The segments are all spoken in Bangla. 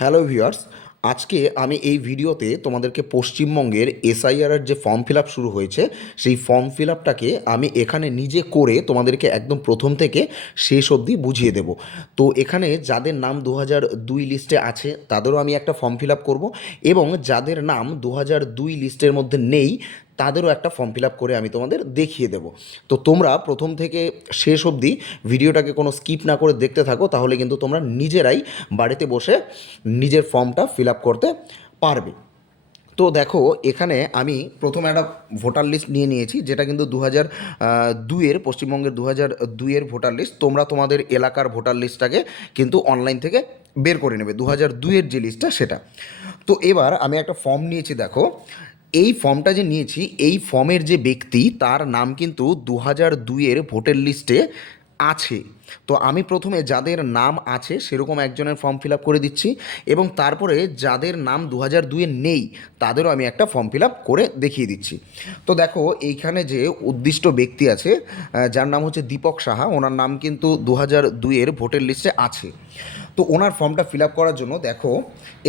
হ্যালো ভিউয়ার্স, আজকে আমি এই ভিডিওতে তোমাদেরকে পশ্চিমবঙ্গের এসআইআর এর যে ফর্ম ফিল আপ শুরু হয়েছে সেই ফর্ম ফিল আপটাকে আমি এখানে নিজে করে তোমাদেরকে একদম প্রথম থেকে শেষ অবধি বুঝিয়ে দেব। তো এখানে যাদের নাম 2002 লিস্টে আছে তাদেরও আমি একটা ফর্ম ফিল আপ করবো, এবং যাদের নাম 2002 লিস্টের মধ্যে নেই তাদেরও একটা ফর্ম ফিল আপ করে আমি তোমাদের দেখিয়ে দেবো। তো তোমরা প্রথম থেকে শেষ অবধি ভিডিওটাকে কোনো স্কিপ না করে দেখতে থাকো, তাহলে কিন্তু তোমরা নিজেরাই বাড়িতে বসে নিজের ফর্মটা ফিল আপ করতে পারবে। তো দেখো, এখানে আমি প্রথমে একটা ভোটার লিস্ট নিয়ে নিয়েছি, যেটা কিন্তু 2002-এর পশ্চিমবঙ্গের 2002-এর ভোটার লিস্ট। তোমরা তোমাদের এলাকার ভোটার লিস্টটাকে কিন্তু অনলাইন থেকে বের করে নেবে, 2002-এর যে লিস্টটা সেটা। তো এবার আমি একটা ফর্ম নিয়েছি, দেখো এই ফর্মটা যে নিয়েছি, এই ফর্মের যে ব্যক্তি তার নাম কিন্তু 2002-এর ভোটার লিস্টে আছে। তো আমি প্রথমে যাদের নাম আছে সেরকম একজনের ফর্ম ফিল আপ করে দিচ্ছি, এবং তারপরে যাদের নাম 2002-এ নেই তাদেরও আমি একটা ফর্ম ফিল আপ করে দেখিয়ে দিচ্ছি। তো দেখো, এইখানে যে উদ্দিষ্ট ব্যক্তি আছে, যার নাম হচ্ছে দীপক সাহা, ওনার নাম কিন্তু 2002-এর ভোটার লিস্টে আছে। তো ওনার ফর্মটা ফিল আপ করার জন্য দেখো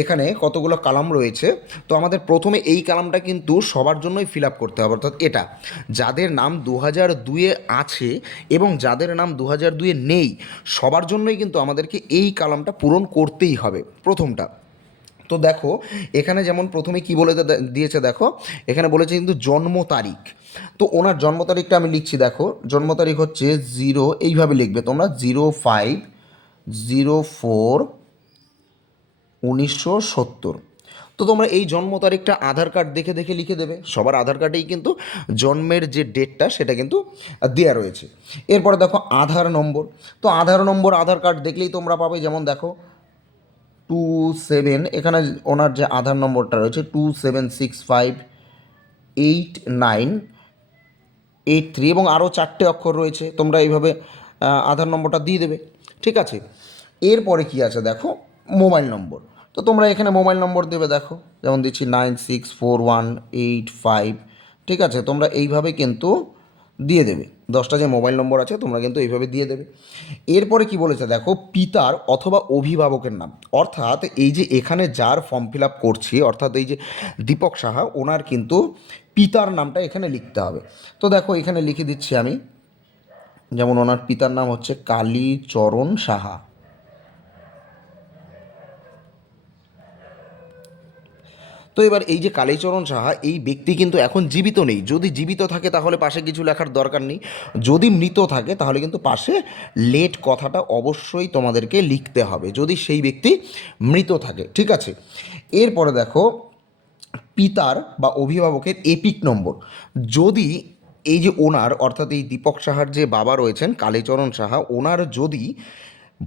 এখানে কতগুলো কালাম রয়েছে। তো আমাদের প্রথমে এই কালামটা কিন্তু সবার জন্যই ফিল আপ করতে হবে, অর্থাৎ এটা যাদের নাম 2002-এ আছে এবং যাদের নাম 2002-এ নেই সবার জন্যই কিন্তু আমাদেরকে এই কালামটা পূরণ করতেই হবে, প্রথমটা। তো দেখো, এখানে যেমন প্রথমে কি বলে দিয়েছে, দেখো এখানে বলেছে কিন্তু জন্ম তারিখ। তো ওনার জন্ম তারিখটা আমি লিখছি, দেখো জন্ম তারিখ হচ্ছে জিরো, এইভাবে লিখবে তোমরা, 05/04/1970। তো তোমরা এই জন্ম তারিখটা আধার কার্ড দেখে দেখে লিখে দেবে, সবার আধার কার্ডেই কিন্তু জন্মের যে ডেটটা সেটা কিন্তু দেওয়া রয়েছে। এরপরে দেখো আধার নম্বর। তো আধার নম্বর আধার কার্ড দেখলেই তোমরা পাবে, যেমন দেখো 27, এখানে ওনার যে আধার নম্বরটা রয়েছে 27658983, এবং আরও 4টে অক্ষর রয়েছে, তোমরা এইভাবে আধার নম্বরটা দিয়ে দেবে। ঠিক আছে, এরপরে কি আছে দেখো, মোবাইল নম্বর। তো তোমরা এখানে মোবাইল নম্বর দেবে, দেখো যেমন দিচ্ছি 964185। ঠিক আছে, তোমরা এইভাবে কিন্তু দিয়ে দেবে, 10টা যে মোবাইল নম্বর আছে তোমরা কিন্তু এইভাবে দিয়ে দেবে। এরপরে কি বলেছে দেখো, পিতার অথবা অভিভাবকের নাম, অর্থাৎ এই যে এখানে যার ফর্ম ফিল আপ করছি, অর্থাৎ এই যে দীপক সাহা, ওনার কিন্তু পিতার নামটা এখানে লিখতে হবে। তো দেখো এখানে লিখে দিচ্ছি আমি, যেমন ওনার পিতার নাম হচ্ছে কালীচরণ সাহা। তো এবার এই যে কালীচরণ সাহা, এই ব্যক্তি কিন্তু এখন জীবিত নেই। যদি জীবিত থাকে তাহলে পাশে কিছু লেখার দরকার নেই, যদি মৃত থাকে তাহলে কিন্তু পাশে লেট কথাটা অবশ্যই তোমাদেরকে লিখতে হবে, যদি সেই ব্যক্তি মৃত থাকে। ঠিক আছে, এরপরে দেখো পিতার বা অভিভাবকের এপিক নম্বর। যদি এই যে ওনার, অর্থাৎ এই দীপক সাহার যে বাবা রয়েছেন কালীচরণ সাহা, ওনার যদি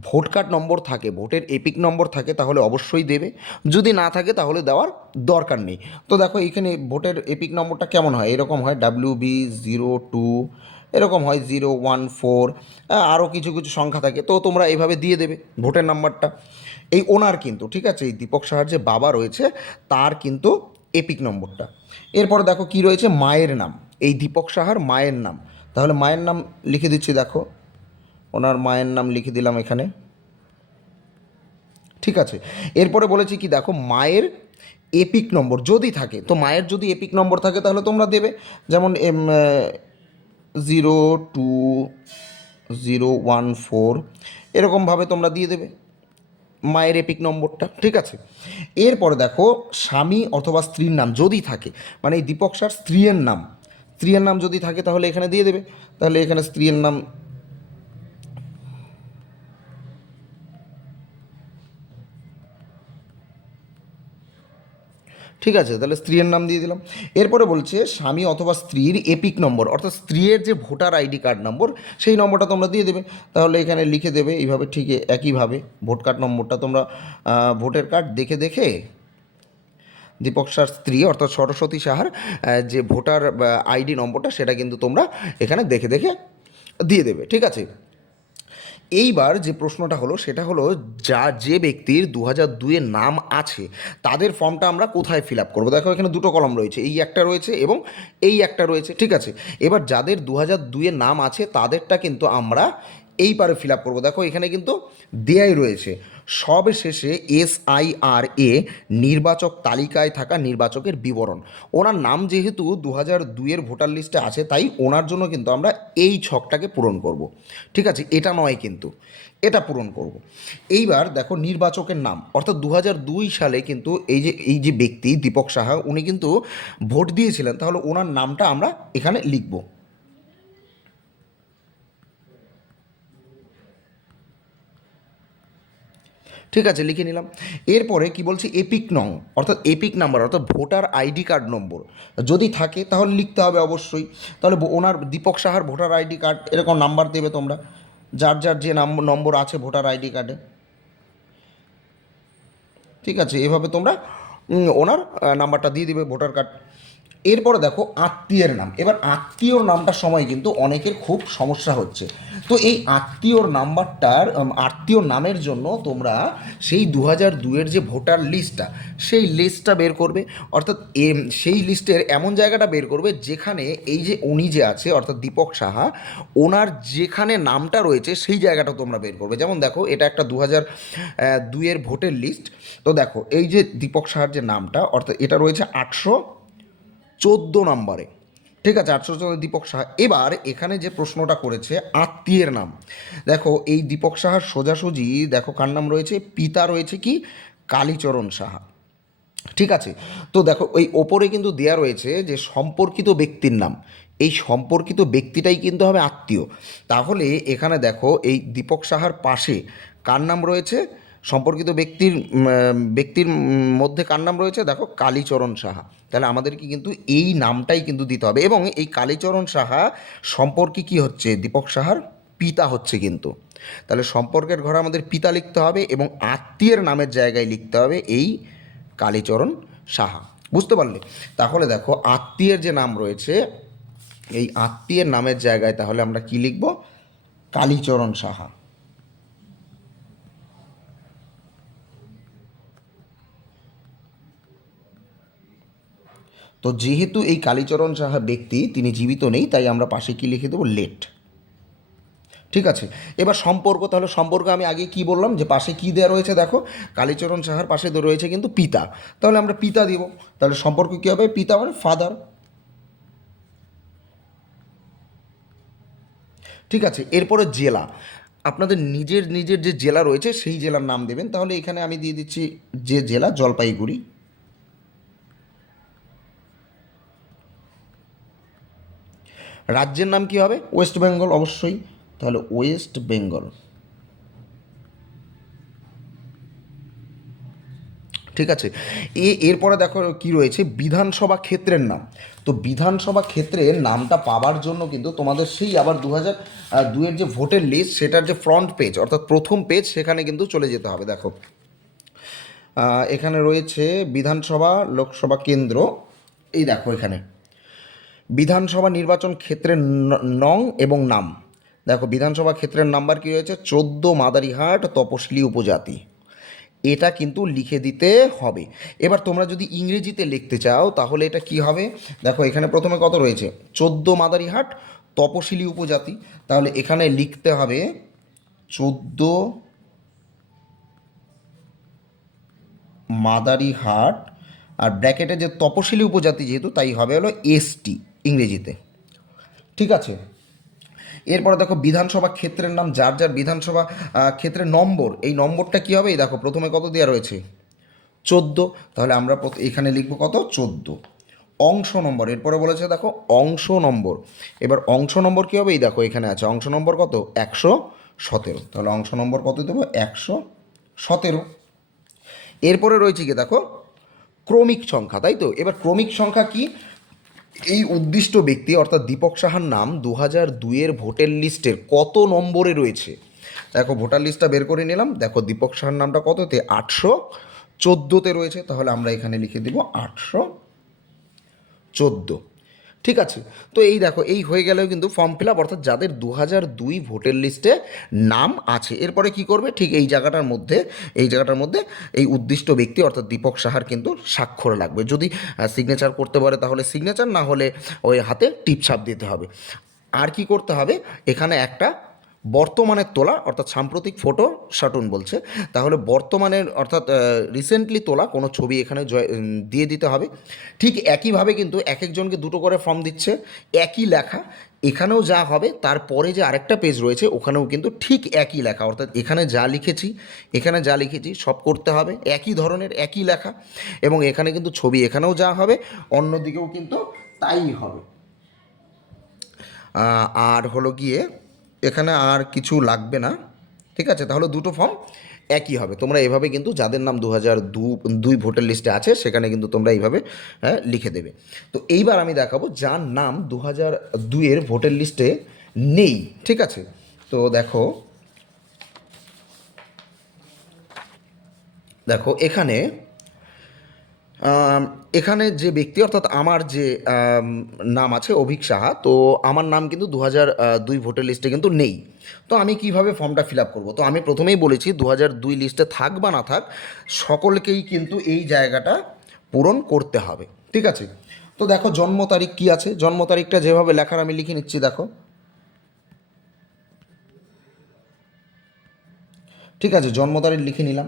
ভোট কার্ড নম্বর থাকে, ভোটের এপিক নম্বর থাকে, তাহলে অবশ্যই দেবে, যদি না থাকে তাহলে দেওয়ার দরকার নেই। তো দেখো এখানে ভোটের এপিক নম্বরটা কেমন হয়, এরকম হয় WB02, এরকম হয় 014, আরও কিছু কিছু সংখ্যা থাকে, তো তোমরা এইভাবে দিয়ে দেবে ভোটের নাম্বারটা। এই ওনার কিন্তু, ঠিক আছে, এই দীপক সাহার যে বাবা রয়েছে তার কিন্তু এপিক নম্বরটা। এরপরে দেখো কি রয়েছে, মায়ের নাম, এই দীপক সাহার মায়ের নাম। তাহলে মায়ের নাম লিখে দিচ্ছি, দেখো ওনার মায়ের নাম লিখে দিলাম এখানে। ঠিক আছে, এরপরে বলেছি কি দেখো, মায়ের এপিক নম্বর যদি থাকে, তো মায়ের যদি এপিক নম্বর থাকে তাহলে তোমরা দেবে, যেমন 02014, এরকমভাবে তোমরা দিয়ে দেবে মায়ের এপিক নম্বরটা। ঠিক আছে, এরপরে দেখো স্বামী অথবা স্ত্রীর নাম যদি থাকে, মানে এই দীপক সার স্ত্রীর নাম যদি থাকে তাহলে এখানে দিয়ে দেবে। তাহলে এখানে স্ত্রীর নাম, ঠিক আছে, তাহলে স্ত্রীর নাম দিয়ে দিলাম। এরপরে বলছে স্বামী অথবা স্ত্রীর এপিক নম্বর, অর্থাৎ স্ত্রীর যে ভোটার আইডি কার্ড নম্বর সেই নম্বরটা তোমরা দিয়ে দেবে। তাহলে এখানে লিখে দেবে এইভাবে, ঠিক একইভাবে ভোট কার্ড নম্বরটা তোমরা ভোটার কার্ড দেখে দেখে দীপক সার স্ত্রী অর্থাৎ সরস্বতী সাহার যে ভোটার আইডি নম্বরটা সেটা কিন্তু তোমরা এখানে দেখে দেখে দিয়ে দেবে। ঠিক আছে, এইবার যে প্রশ্নটা হলো সেটা হলো, যে ব্যক্তির 2002-এর নাম আছে তাদের ফর্মটা আমরা কোথায় ফিল আপ করবো। দেখো এখানে দুটো কলাম রয়েছে, এই একটা রয়েছে এবং এই একটা রয়েছে। ঠিক আছে, এবার যাদের 2002-এর নাম আছে তাদেরটা কিন্তু আমরা এইবারে ফিল আপ করবো। দেখো এখানে কিন্তু দেয়াই রয়েছে সব শেষে SIRA নির্বাচক তালিকায় থাকা নির্বাচকের বিবরণ। ওনার নাম যেহেতু 2002-এর ভোটার লিস্টে আছে, তাই ওনার জন্য কিন্তু আমরা এই ছকটাকে পূরণ করব। ঠিক আছে, এটা নয় কিন্তু এটা পূরণ করব। এইবার দেখো নির্বাচকের নাম, অর্থাৎ 2002 সালে কিন্তু এই যে ব্যক্তি দীপক সাহা উনি কিন্তু ভোট দিয়েছিলেন, তাহলে ওনার নামটা আমরা এখানে লিখব। ঠিক আছে, লিখে নিলাম। এরপরে কি বলছি, এপিক নং অর্থাৎ এপিক নাম্বার অর্থাৎ ভোটার আইডি কার্ড নম্বর যদি থাকে তাহলে লিখতে হবে অবশ্যই। তাহলে ওনার দীপক সাহার ভোটার আইডি কার্ড এরকম নাম্বার দেবে তোমরা, যার যার যে নম্বর আছে ভোটার আইডি কার্ডে। ঠিক আছে, এভাবে তোমরা ওনার নাম্বারটা দিয়ে দিবে ভোটার কার্ড। এরপরে দেখো আত্মীয়ের নাম। এবার আত্মীয়র নামটার সময় কিন্তু অনেকের খুব সমস্যা হচ্ছে। তো এই আত্মীয়র নামের জন্য তোমরা সেই 2002-এর যে ভোটার লিস্টটা সেই লিস্টটা বের করবে। অর্থাৎ সেই লিস্টের এমন জায়গাটা বের করবে যেখানে এই যে উনি যে আছে অর্থাৎ দীপক সাহা, ওনার যেখানে নামটা রয়েছে সেই জায়গাটা তোমরা বের করবে। যেমন দেখো এটা একটা 2002-এর ভোটের লিস্ট। তো দেখো এই যে দীপক সাহার যে নামটা অর্থাৎ এটা রয়েছে 814 নম্বরে। ঠিক আছে, 814 দীপক সাহা। এবার এখানে যে প্রশ্নটা করেছে আত্মীয়ের নাম, দেখো এই দীপক সাহার সোজাসুজি দেখো কার নাম রয়েছে, পিতা রয়েছে কি কালীচরণ সাহা। ঠিক আছে, তো দেখো ওই ওপরে কিন্তু দেয়া রয়েছে যে সম্পর্কিত ব্যক্তির নাম, এই সম্পর্কিত ব্যক্তিটাই কিন্তু হবে আত্মীয়। তাহলে এখানে দেখো এই দীপক সাহার পাশে কার নাম রয়েছে, সম্পর্কিত ব্যক্তির মধ্যে কার নাম রয়েছে, দেখো কালীচরণ সাহা। তাহলে আমাদেরকে কিন্তু এই নামটাই কিন্তু দিতে হবে। এবং এই কালীচরণ সাহা সম্পর্কে কি হচ্ছে, দীপক সাহার পিতা হচ্ছে কিন্তু। তাহলে সম্পর্কের ঘরে আমাদের পিতা লিখতে হবে এবং আত্মীয়ের নামের জায়গায় লিখতে হবে এই কালীচরণ সাহা। বুঝতে পারলে? তাহলে দেখো আত্মীয়ের যে নাম রয়েছে এই আত্মীয়ের নামের জায়গায় তাহলে আমরা কি লিখব, কালীচরণ সাহা। তো যেহেতু এই কালীচরণ সাহা ব্যক্তি তিনি জীবিত নেই, তাই আমরা পাশে কি লিখে দেবো, লেট। ঠিক আছে, এবার সম্পর্ক, তাহলে সম্পর্ক আমি আগে কি বললাম যে পাশে কি দেওয়া রয়েছে, দেখো কালীচরণ সাহার পাশে রয়েছে কিন্তু পিতা, তাহলে আমরা পিতা দিব। তাহলে সম্পর্ক কী হবে, পিতা মানে ফাদার। ঠিক আছে, এরপরে জেলা, আপনাদের নিজের নিজের যে জেলা রয়েছে সেই জেলার নাম দেবেন। তাহলে এখানে আমি দিয়ে দিচ্ছি যে জেলা জলপাইগুড়ি। রাজ্যের নাম কি হবে, ওয়েস্ট বেঙ্গল অবশ্যই, তাহলে ওয়েস্ট বেঙ্গল। ঠিক আছে, এরপরে দেখো কি রয়েছে, বিধানসভা ক্ষেত্রের নাম। তো বিধানসভা ক্ষেত্রের নামটা পাওয়ার জন্য কিন্তু তোমাদের সেই আবার 2002-এর যে ভোটের লিস্ট সেটার যে ফ্রন্ট পেজ অর্থাৎ প্রথম পেজ সেখানে কিন্তু চলে যেতে হবে। দেখো এখানে রয়েছে বিধানসভা লোকসভা কেন্দ্র, এই দেখো এখানে বিধানসভা নির্বাচন ক্ষেত্রের নং এবং নাম। দেখো বিধানসভা ক্ষেত্রের নাম্বার কী রয়েছে, 14 মাদারিহাট তপশিলি উপজাতি। এটা কিন্তু লিখে দিতে হবে। এবার তোমরা যদি ইংরেজিতে লিখতে চাও তাহলে এটা কি হবে, দেখো এখানে প্রথমে কত রয়েছে, 14 মাদারিহাট তপশিলি উপজাতি। তাহলে এখানে লিখতে হবে 14 মাদারিহাট আর ব্র্যাকেটে যে তপশিলি উপজাতি যেহেতু তাই হবে হলো ST ইংরেজিতে। ঠিক আছে, এরপরে দেখো বিধানসভা ক্ষেত্রের নাম, যার যার বিধানসভা ক্ষেত্রের নম্বর, এই নম্বরটা কী হবে, এই দেখো প্রথমে কত দেওয়া রয়েছে, 14। তাহলে আমরা এখানে লিখবো কত, 14। অংশ নম্বর, এরপরে বলেছে দেখো অংশ নম্বর। এবার অংশ নম্বর কী হবে, এই দেখো এখানে আছে অংশ নম্বর কত, 117। তাহলে অংশ নম্বর কত দেবো, 117। এরপরে রয়েছে কি দেখো ক্রমিক সংখ্যা, তাই তো। এবার ক্রমিক সংখ্যা কি, এই উদ্দিষ্ট ব্যক্তি অর্থাৎ দীপক সাহার নাম 2002-এর ভোটার লিস্টের কত নম্বরে রয়েছে। দেখো ভোটার লিস্টটা বের করে নিলাম, দেখো দীপক সাহার নামটা কততে, 814-তে রয়েছে। তাহলে আমরা এখানে লিখে দেব 814। ঠিক আছে, তো এই দেখো এই হয়ে গেলেও কিন্তু ফর্ম ফিল আপ, অর্থাৎ যাদের 2002 ভোটার লিস্টে নাম আছে। এরপরে কি করবে, ঠিক এই জায়গাটার মধ্যে এই উদ্দিষ্ট ব্যক্তি অর্থাৎ দীপক সাহার কিন্তু স্বাক্ষর লাগবে। যদি সিগনেচার করতে পারে তাহলে সিগনেচার, না হলে ওই হাতে টিপছাপ দিতে হবে। আর কি করতে হবে, এখানে একটা বর্তমানের তোলা অর্থাৎ সাম্প্রতিক ফটো শাটুন বলছে, তাহলে বর্তমানের অর্থাৎ রিসেন্টলি তোলা কোনো ছবি এখানে দিয়ে দিতে হবে। ঠিক একইভাবে কিন্তু এক একজনকে দুটো করে ফর্ম দিচ্ছে, একই লেখা এখানেও যা হবে, তারপরে যে আরেকটা পেজ রয়েছে ওখানেও কিন্তু ঠিক একই লেখা, অর্থাৎ এখানে যা লিখেছি এখানে যা লিখেছি সব করতে হবে একই ধরনের একই লেখা, এবং এখানে কিন্তু ছবি এখানেও যা হবে অন্যদিকেও কিন্তু তাই হবে। আর হলো গিয়ে এখানে আর কিছু লাগবে না, ঠিক আছে? তাহলে দুটো ফর্ম একই হবে। তোমরা এভাবে কিন্তু যাদের নাম 2002 ভোটার লিস্টে আছে সেখানে কিন্তু তোমরা এইভাবে লিখে দেবে। তো এইবার আমি দেখাবো যার নাম 2002-এর ভোটার লিস্টে নেই, ঠিক আছে? তো দেখো দেখো এখানে এখানে যে ব্যক্তি অর্থাৎ আমার যে নাম আছে অভিক সাহা, তো আমার নাম কিন্তু 2002 ভোটার লিস্টে কিন্তু নেই। তো আমি কিভাবে ফর্মটা ফিল আপ করবো? তো আমি প্রথমেই বলেছি 2002 লিস্টে থাক বা না থাক সকলকেই কিন্তু এই জায়গাটা পূরণ করতে হবে, ঠিক আছে? তো দেখো জন্ম তারিখ কী আছে, জন্ম তারিখটা যেভাবে লেখার আমি লিখে নিচ্ছি। দেখো, ঠিক আছে, জন্ম তারিখ লিখে নিলাম।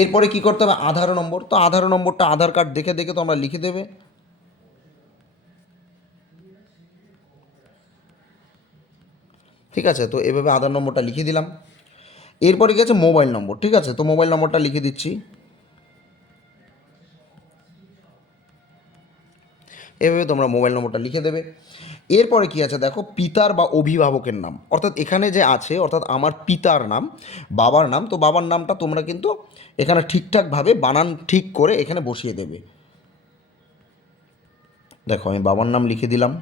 এরপরে কি করতে হবে? আধার নম্বর। তো আধার নম্বরটা আধার কার্ড দেখে দেখে তোমরা লিখে দেবে। ঠিক আছে, তো এভাবে আধার নম্বরটা লিখে দিলাম। এরপরে কি আছে? মোবাইল নম্বর। ঠিক আছে, তো মোবাইল নম্বরটা লিখে দিচ্ছি। এভাবে তোমরা মোবাইল নম্বরটা লিখে দেবে। এরপরে কি আছে দেখো, পিতার বা অভিভাবকের নাম, অর্থাৎ এখানে যে আছে অর্থাৎ আমার পিতার নাম, বাবার নাম, তো বাবার নামটা তোমরা কিন্তু এখানে ঠিকঠাকভাবে বানান ঠিক করে এখানে বসিয়ে দেবে। দেখো আমি বাবার নাম লিখে দিলাম।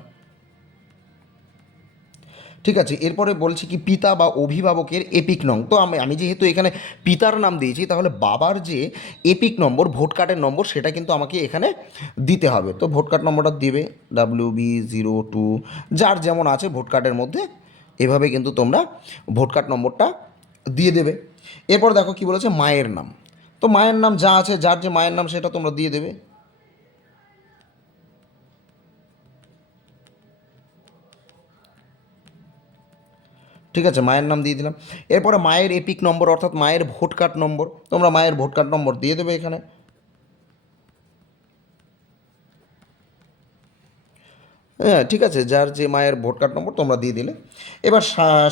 ঠিক আছে, এরপরে বলছি কি পিতা বা অভিভাবকের এপিক নং। তো আমি যেহেতু এখানে পিতার নাম দিয়েছি তাহলে বাবার যে এপিক নম্বর ভোট কার্ডের নম্বর সেটা কিন্তু আমাকে এখানে দিতে হবে। তো ভোট কার্ড নম্বরটা দিবে WB02, যার যেমন আছে ভোট কার্ডের মধ্যে এভাবে কিন্তু তোমরা ভোট কার্ড নম্বরটা দিয়ে দেবে। এরপর দেখো কি বলেছে, মায়ের নাম। তো মায়ের নাম যা আছে, যার যে মায়ের নাম সেটা তোমরা দিয়ে দেবে। ঠিক আছে, মায়ের নাম দিয়ে দিলাম। এরপরে মায়ের এপিক নম্বর অর্থাৎ মায়ের ভোট কার্ড নম্বর, তোমরা মায়ের ভোট কার্ড নম্বর দিয়ে দেবে এখানে। হ্যাঁ, ঠিক আছে, যার যে মায়ের ভোট কার্ড নম্বর তোমরা দিয়ে দিলে। এবার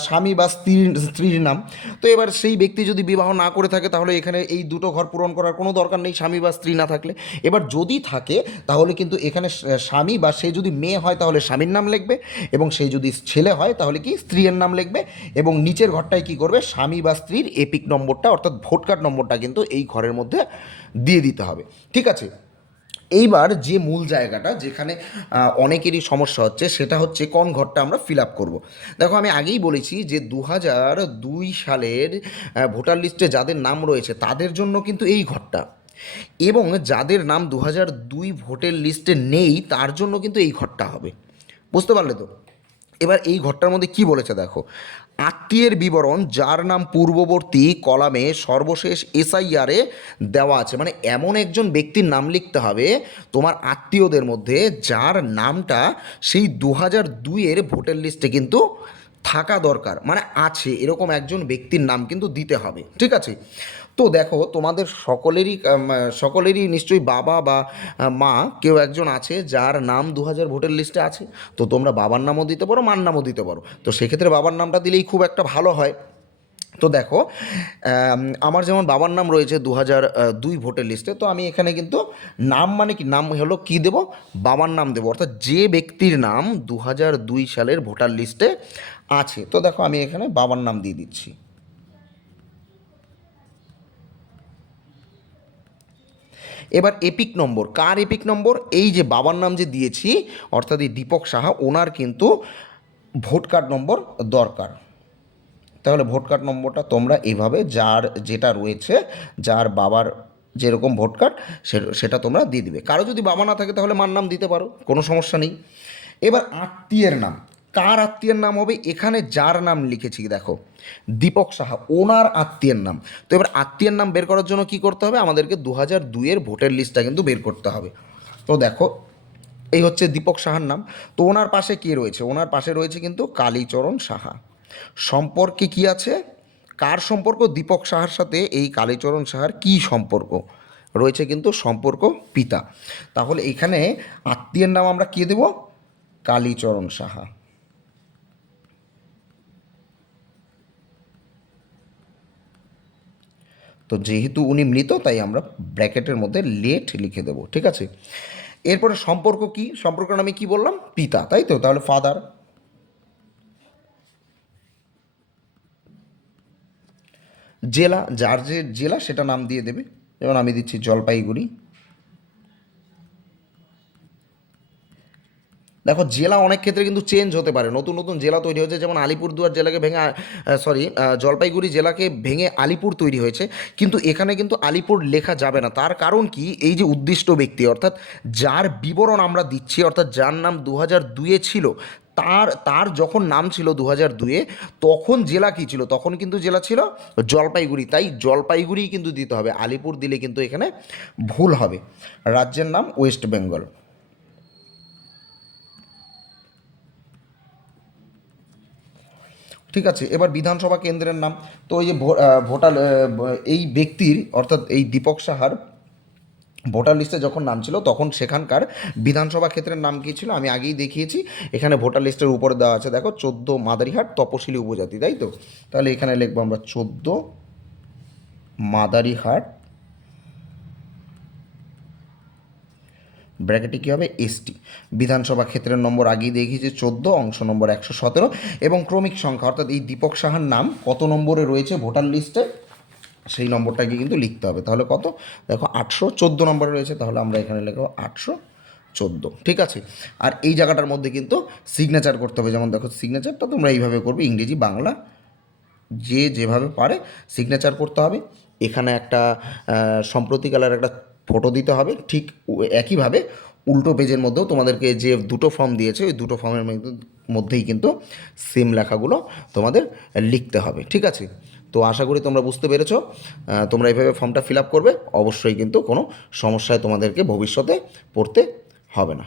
স্বামী বা স্ত্রীর নাম। তো এবার সেই ব্যক্তি যদি বিবাহ না করে থাকে তাহলে এখানে এই দুটো ঘর পূরণ করার কোনো দরকার নেই, স্বামী বা স্ত্রী না থাকলে। এবার যদি থাকে তাহলে কিন্তু এখানে স্বামী বা সে যদি মেয়ে হয় তাহলে স্বামীর নাম লিখবে, এবং সে যদি ছেলে হয় তাহলে কি স্ত্রীর নাম লিখবে, এবং নিচের ঘরটায় কি করবে, স্বামী বা স্ত্রীর এপিক নম্বরটা অর্থাৎ ভোট কার্ড নম্বরটা কিন্তু এই ঘরের মধ্যে দিয়ে দিতে হবে। ঠিক আছে, এইবার যে মূল জায়গাটা যেখানে অনেকেরই সমস্যা হচ্ছে সেটা হচ্ছে কোন ঘরটা আমরা ফিল আপ করবো। দেখো আমি আগেই বলেছি যে 2002 সালের ভোটার লিস্টে যাদের নাম রয়েছে তাদের জন্য কিন্তু এই ঘরটা, এবং যাদের নাম 2002 ভোটের লিস্টে নেই তার জন্য কিন্তু এই ঘরটা হবে। বুঝতে পারলে তো? এবার এই ঘরটার মধ্যে কি বলেছে দেখো, আত্মীয়ের বিবরণ যার নাম পূর্ববর্তী কলামে সর্বশেষ এসআইআরে দেওয়া আছে, মানে এমন একজন ব্যক্তির নাম লিখতে হবে তোমার আত্মীয়দের মধ্যে যার নামটা সেই 2002-এর ভোটার লিস্টে কিন্তু থাকা দরকার, মানে আছে এরকম একজন ব্যক্তির নাম কিন্তু দিতে হবে। ঠিক আছে, তো দেখো তোমাদের সকলেরই নিশ্চয়ই বাবা বা মা কেউ একজন আছে যার নাম 2000 ভোটার লিস্টে আছে। তো তোমরা বাবার নামও দিতে পারো, মার নামও দিতে পারো। তো সেক্ষেত্রে বাবার নামটা দিলেই খুব একটা ভালো হয়। তো দেখো আমার যেমন বাবার নাম রয়েছে 2002 ভোটার লিস্টে, তো আমি এখানে কিন্তু নাম মানে কি, নাম হলো কি দেব, বাবার নাম দেবো, অর্থাৎ যে ব্যক্তির নাম 2002 সালের ভোটার লিস্টে আছে। তো দেখো আমি এখানে বাবার নাম দিয়ে দিচ্ছি। এবার এপিক নম্বর, কার এপিক নম্বর? এই যে বাবার নাম যে দিয়েছি অর্থাৎ এই দীপক সাহা, ওনার কিন্তু ভোট কার্ড নম্বর দরকার। তাহলে ভোট কার্ড নম্বরটা তোমরা এভাবে যার যেটা রয়েছে, যার বাবার যেরকম ভোট কার্ড সেটা তোমরা দিয়ে দিবে। কারো যদি বাবা না থাকে তাহলে মার নাম দিতে পারো, কোনো সমস্যা নেই। এবার আত্মীয়ের নাম, কার আত্মীয়ের নাম হবে? এখানে যার নাম লিখেছি দেখো দীপক সাহা, ওনার আত্মীয়ের নাম। তো এবার আত্মীয়ের নাম বের করার জন্য কি করতে হবে? আমাদেরকে 2002-এর ভোটের লিস্টটা কিন্তু বের করতে হবে। তো দেখো এই হচ্ছে দীপক সাহার নাম। তো ওনার পাশে কে রয়েছে? ওনার পাশে রয়েছে কিন্তু কালীচরণ সাহা। সম্পর্কে কি আছে, কার সম্পর্ক, দীপক সাহার সাথে এই কালীচরণ সাহার কি সম্পর্ক রয়েছে, কিন্তু সম্পর্ক পিতা। তাহলে এখানে আত্মীয়ের নাম আমরা কি দেব, কালীচরণ সাহা। তো যেহেতু উনি মৃত তাই আমরা ব্র্যাকেটের মধ্যে লেট লিখে দেব, ঠিক আছে। এরপরে সম্পর্ক কি, সম্পর্কটা আমি কি বললাম, পিতা, তাই তো, তাহলে ফাদার। জেলা, যার যে জেলা সেটা নাম দিয়ে দেবে, যেমন আমি দিচ্ছি জলপাইগুড়ি। দেখো জেলা অনেক ক্ষেত্রে কিন্তু চেঞ্জ হতে পারে, নতুন নতুন জেলা তৈরি হয়েছে, যেমন আলিপুরদুয়ার জেলাকে ভেঙে জলপাইগুড়ি জেলাকে ভেঙে আলিপুর তৈরি হয়েছে, কিন্তু এখানে কিন্তু আলিপুর লেখা যাবে না। তার কারণ কি, এই যে উদ্দিষ্ট ব্যক্তি অর্থাৎ যার বিবরণ আমরা দিচ্ছি, অর্থাৎ যার নাম 2002-এ ছিল, তার তার যখন নাম ছিল 2002-এ, তখন জেলা কী ছিল, তখন কিন্তু জেলা ছিল জলপাইগুড়ি, তাই জলপাইগুড়ি কিন্তু দিতে হবে, আলিপুর দিলে কিন্তু এখানে ভুল হবে। রাজ্যের নাম ওয়েস্ট বেঙ্গল। ঠিক আছে, এবার বিধানসভা কেন্দ্রের নাম, তো এই যে ভোটার এই ব্যক্তির অর্থাৎ এই দীপক সাহার ভোটার লিস্টে যখন নাম ছিল তখন সেখানকার বিধানসভা ক্ষেত্রের নাম কী ছিল আমি আগেই দেখিয়েছি, এখানে ভোটার লিস্টের উপরে দেওয়া আছে, দেখো 14 মাদারিহাট তপশিলি উপজাতি, তাই তো, তাহলে এখানে লিখবো আমরা 14 মাদারিহাট, ব্র্যাকেটে কী হবে, এসটি। বিধানসভা ক্ষেত্রের নম্বর আগেই দেখিয়েছি 14, অংশ নম্বর 117, এবং ক্রমিক সংখ্যা অর্থাৎ এই দীপক সাহার নাম কত নম্বরে রয়েছে ভোটার লিস্টে সেই নম্বরটাকে কিন্তু লিখতে হবে। তাহলে কত, দেখো 814 নম্বরে রয়েছে, তাহলে আমরা এখানে লিখবো 814, ঠিক আছে। আর এই জায়গাটার মধ্যে কিন্তু সিগনেচার করতে হবে, যেমন দেখো সিগনেচারটা তোমরা এইভাবে করবে, ইংরেজি বাংলা যে যেভাবে পারে সিগনেচার করতে হবে। এখানে একটা সম্প্রতিকালের একটা ফটো দিতে হবে, ঠিক একইভাবে উল্টো পেজের মধ্যেও তোমাদেরকে যে দুটো ফর্ম দিয়েছে ওই দুটো ফর্মের মধ্যেই কিন্তু সেম লেখাগুলো তোমাদের লিখতে হবে, ঠিক আছে। তো আশা করি তোমরা বুঝতে পেরেছো, তোমরা এইভাবে ফর্মটা ফিল আপ করবে, অবশ্যই কিন্তু কোনো সমস্যায় তোমাদেরকে ভবিষ্যতে পড়তে হবে না।